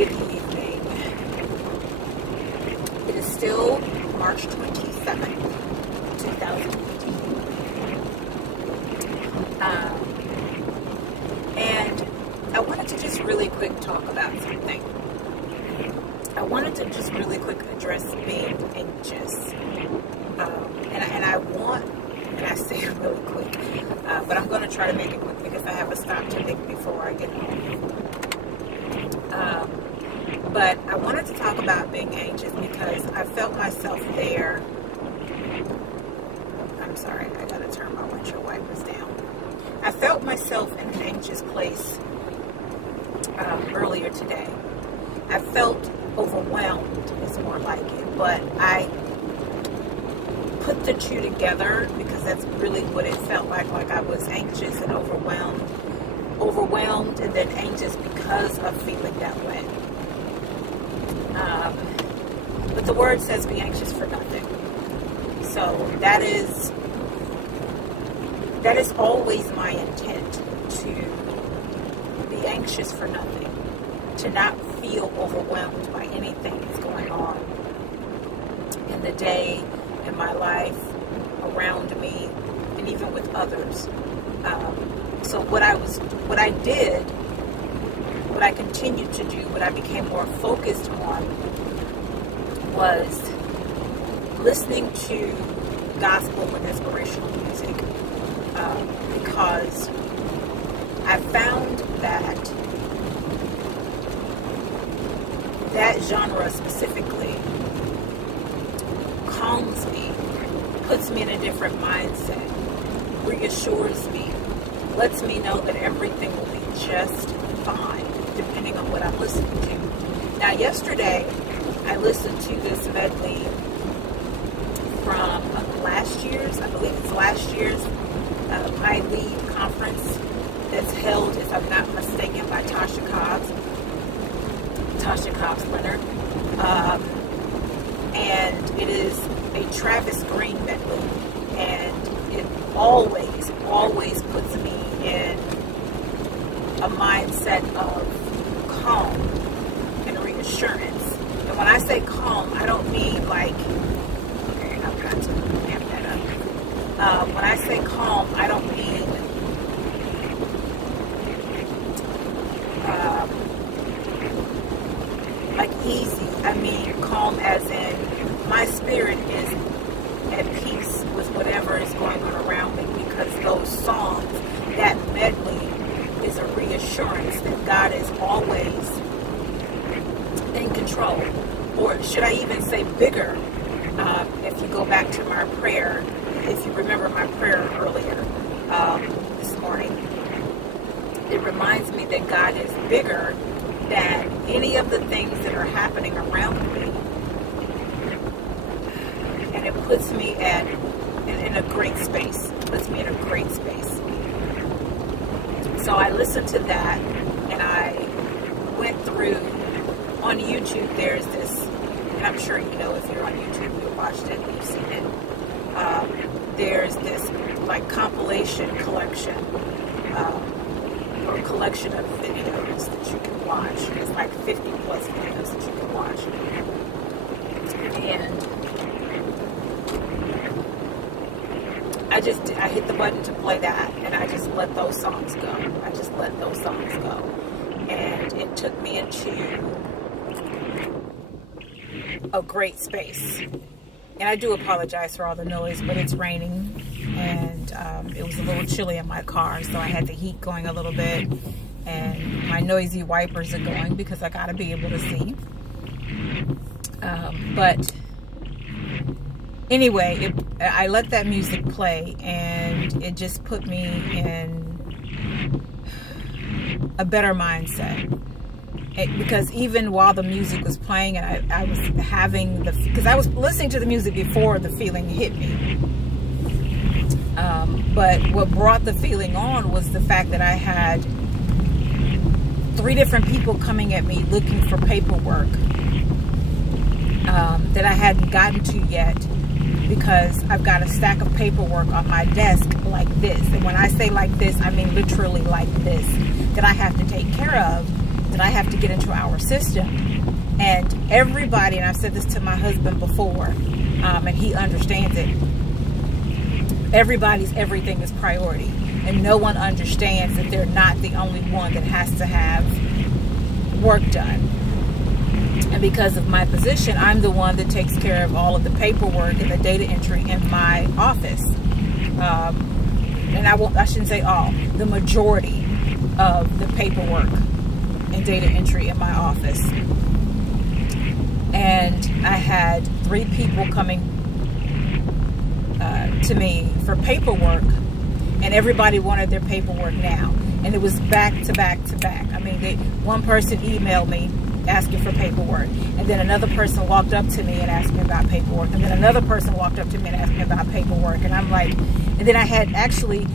Good evening. It is still March 27th, 2018. And I wanted to just really quick talk about something. I wanted to just really quick address being anxious. And I say it really quick, but I'm going to try to make it quick because I have a stop to make before I get home. But I wanted to talk about being anxious because I felt myself there. I'm sorry, I got to turn my windshield wipers down. I felt myself in an anxious place earlier today. I felt overwhelmed, is more like it, but I put the two together because that's really what it felt like I was anxious and overwhelmed and then anxious because of feeling that way. But the word says be anxious for nothing. So that is always my intent, to be anxious for nothing, to not feel overwhelmed by anything that's going on in the day, in my life, around me, and even with others. So what I continued to do, what I became more focused on, was listening to gospel and inspirational music, because I found that genre specifically calms me, puts me in a different mindset, reassures me, lets me know that everything will be just fine, depending on what I'm listening to. Now, yesterday, I listened to this medley from last year's, I believe it's last year's My Lead conference that's held, if I'm not mistaken, by Tasha Cobbs Leonard. And it is a Travis Green medley, and it always puts me in a mindset of calm and reassurance. And when I say calm, I don't mean like, okay, I've got to amp that up. When I say calm, I don't mean like easy. I mean calm as in my spirit is at peace with whatever is going on around me, because those songs, that medley, is a reassurance that God is always in control. Or should I even say bigger? If you go back to my prayer, if you remember my prayer earlier this morning, it reminds me that God is bigger than any of the things that are happening around me. And it puts me in a great space. It puts me in a great space. So I listened to that, and I went through, on YouTube, there's this, and I'm sure you know if you're on YouTube, you watched it, you've seen it. There's this like compilation collection, or collection of videos that you can watch. It's like 50 plus videos that you can watch. And I hit the button to play that, and I just let those songs go. And it took me into a great space. And I do apologize for all the noise, but it's raining, and it was a little chilly in my car, so I had the heat going a little bit, and my noisy wipers are going because I gotta be able to see. But anyway, I let that music play, and it just put me in a better mindset. Because even while the music was playing, and I was having because I was listening to the music before the feeling hit me. But what brought the feeling on was the fact that I had 3 different people coming at me looking for paperwork that I hadn't gotten to yet, because I've got a stack of paperwork on my desk like this. And when I say like this, I mean literally like this, that I have to take care of, that that I have to get into our system. And everybody, and I've said this to my husband before, and he understands it, everybody's everything is priority. And no one understands that they're not the only one that has to have work done. And because of my position, I'm the one that takes care of all of the paperwork and the data entry in my office. And I shouldn't say all, the majority of the paperwork and data entry in my office. And I had 3 people coming to me for paperwork, and everybody wanted their paperwork now. And it was back to back to back. I mean, one person emailed me asking for paperwork, and then another person walked up to me and asked me about paperwork, and then another person walked up to me and asked me about paperwork. And I'm like, and then I had actually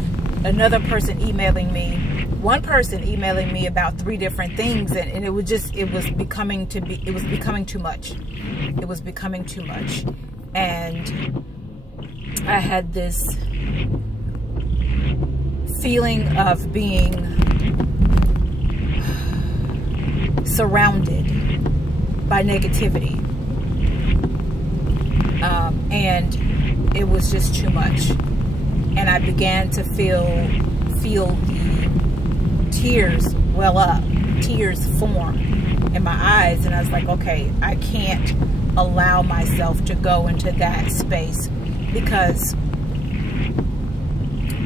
another person emailing me, one person emailing me about 3 different things, and it was becoming too much. It was becoming too much. And I had this feeling of being surrounded by negativity, and it was just too much. And I began to feel the tears well up, tears form in my eyes, and I was like, okay, I can't allow myself to go into that space, because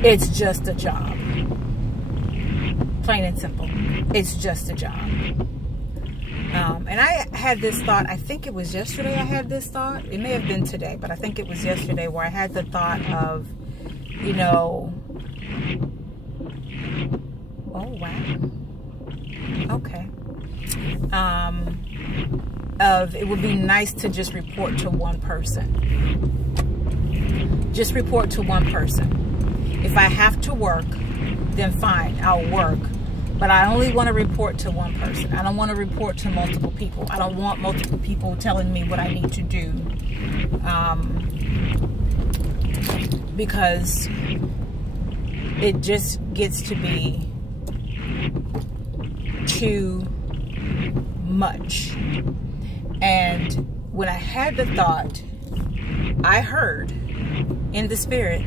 it's just a job. Plain and simple. It's just a job. And I had this thought, I think it was yesterday I had this thought. It may have been today, but I think it was yesterday, where I had the thought of, you know, oh wow, okay, of it would be nice to just report to one person. Just report to one person. If I have to work, then fine, I'll work. But I only want to report to one person. I don't want to report to multiple people. I don't want multiple people telling me what I need to do. Because it just gets to be too much. And when I had the thought, I heard in the spirit,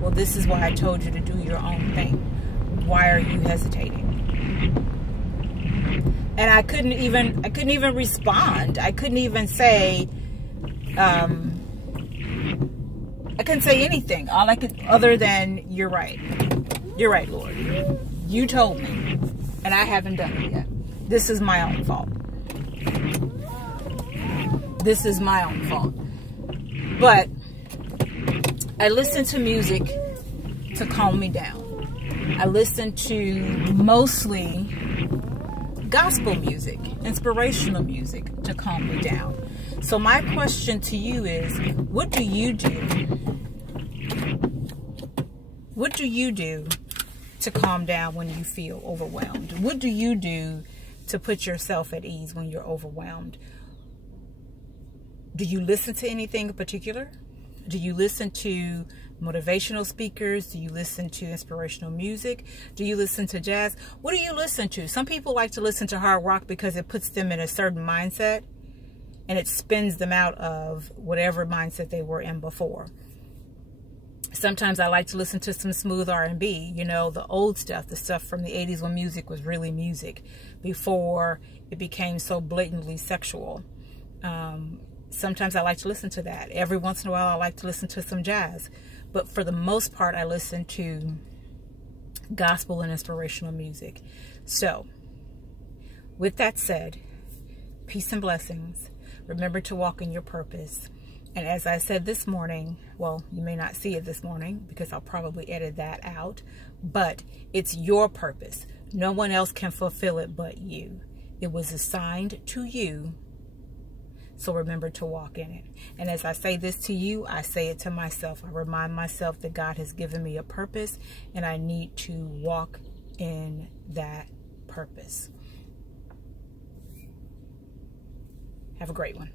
well, this is why I told you to do your own thing. Why are you hesitating? And I couldn't even respond. I couldn't even say, I couldn't say anything. All I could, other than, you're right. You're right, Lord. You told me, and I haven't done it yet. This is my own fault. This is my own fault. But I listen to music to calm me down. I listen to mostly gospel music, inspirational music to calm me down. So my question to you is, what do you do? What do you do to calm down when you feel overwhelmed? What do you do to put yourself at ease when you're overwhelmed? Do you listen to anything in particular? Do you listen to motivational speakers? Do you listen to inspirational music? Do you listen to jazz? What do you listen to? Some people like to listen to hard rock because it puts them in a certain mindset, and it spins them out of whatever mindset they were in before. Sometimes I like to listen to some smooth R&B, you know, the old stuff, the stuff from the 80s when music was really music, before it became so blatantly sexual. Sometimes I like to listen to that. Every once in a while, I like to listen to some jazz. But for the most part, I listen to gospel and inspirational music. So, with that said, peace and blessings. Remember to walk in your purpose. And as I said this morning, well, you may not see it this morning because I'll probably edit that out, but it's your purpose. No one else can fulfill it but you. It was assigned to you. So remember to walk in it. And as I say this to you, I say it to myself. I remind myself that God has given me a purpose, and I need to walk in that purpose. Have a great one.